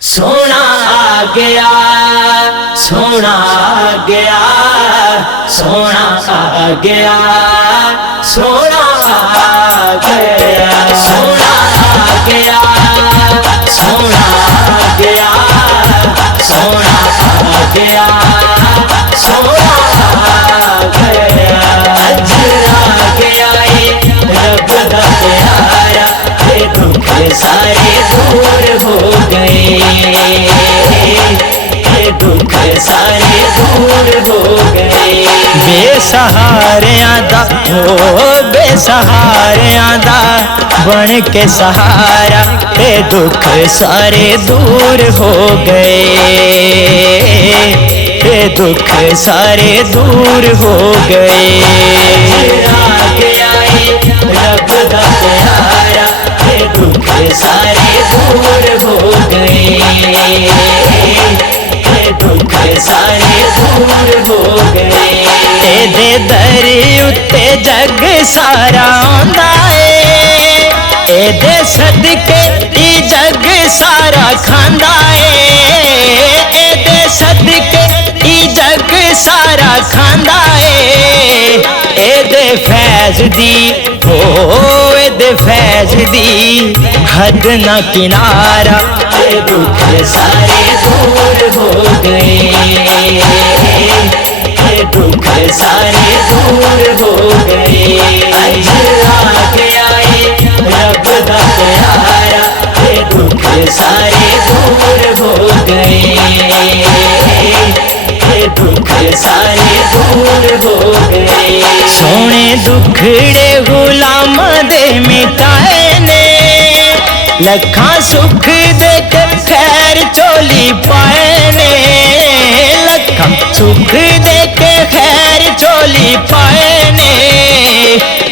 सोना आ गया, सोना आ गया, सोना आ गया, सोना आ गया, सोना आ गया, सोना आ गया, सोना आ गया, सोना आ गया। अज आ गया ये रब दा प्यारा, ये दुख सारे दूर हो गए, ये दुख सारे दूर हो गए। बेसहारियां दा हो बेसहारियां दा बन के सहारा, ये दुख सारे दूर हो गए, ये दुख सारे दूर हो गए। आ गया ये रब दा प्यारा, ये दुख सारे दूर हो गए, ये दुख सारे दूर हो गए। तेरे दर उत्ते जग सारा आंदा है, एदे सदके ई जग सारा खांदा है, एदे सदके ई जग सारा खांदा है। एदे फैज दी हो एदे फैज दी हद न किनारा, ये दुख सारे दूर हो गए, ये दुख सारे दूर हो गए। अज आ गया ये रब दा प्यारा, ये दुख सारे दूर हो गए, ये दुख सारे दूर हो गए। सोने दुखड़े गुलाम दे मिटाए ने, लखा सुख दे के खैर चोली पाए ने, लखा सुख दे के खैर चोली पाए ने।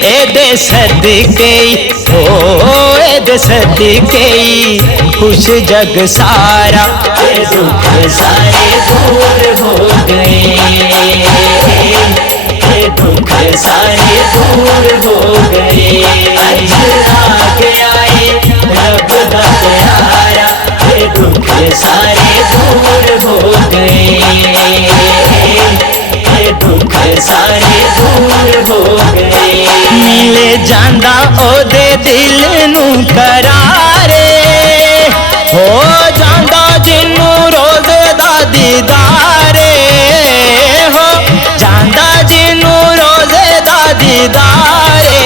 एदे सदके हो एदे सदके खुश जग सारा, ये दुख सारे दूर हो गए, ये दुख सारे दूर हो गए। अज आ गया ये रब दा प्यारा, ये दुख सारे दूर हो गए, ये दुख सारे दूर हो गए। मिल जांदा ओदे दिल नू करारे, हो जांदा जिन्नू रोज दा दीदारे, हो जांदा जिन्नू रोज दा दीदारे।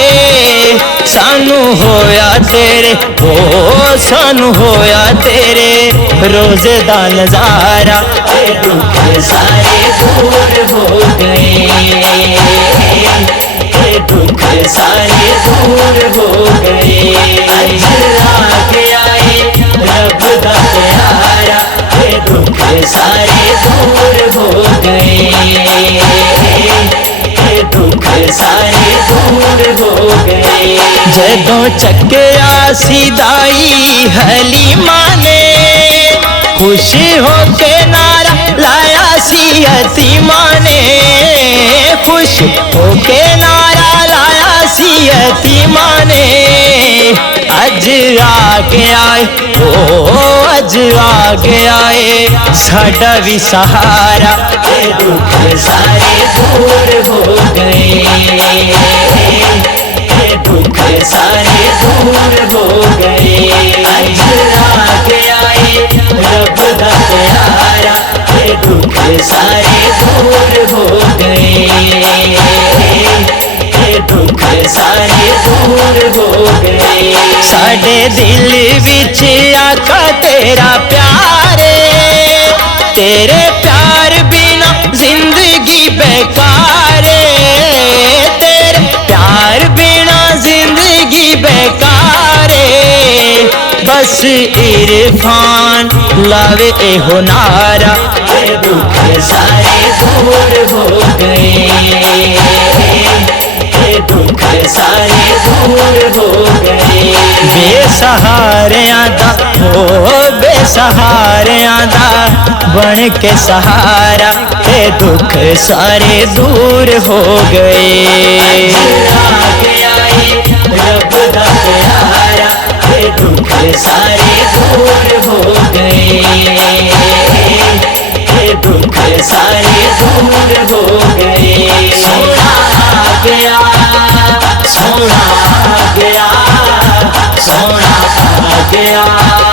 सानू होया तेरे हो सानू होया तेरे रोज दा नजारा, ये दुख सारे दूर हो गए, ये दुख सारे दूर हो गए। अज आ गया ये रब दा प्यारा, ये दुख सारे दूर हो गए, ये दुख सारे दूर हो गए। जदों चक्या सीदाई हलीमा ने, खुश होके नारा लाया सी यतीमा ने, खुश होके नारा लाया सी यतीमा ने। अज आ गया ओ अज आ गया साडा भी सहारा, ये दुख सारे दूर हो गए, ये दुख सारे दूर हो गए। अज आ गया ये रब दा प्यारा, ये दुख सारे दूर हो गए, ये दुख सारे दूर हो गए। साडे दिल विच आका तेरा प्यारे, तेरे प्यार बिना जिंदगी बेकारे, तेरे प्यार बिना जिंदगी बेकारे। बस इरफान लावे एहो नारा, ये दुख सारे दूर हो गए, ये दुख सारे दूर हो गए। बेसहारियां दा हो बेसहारियां दा बन के सहारा, ये दुख सारे दूर हो गए। आ गया ये रब दा प्यारा, ये दुख सारे दूर हो गए, गया, सोना आ गया, सोना आ गया।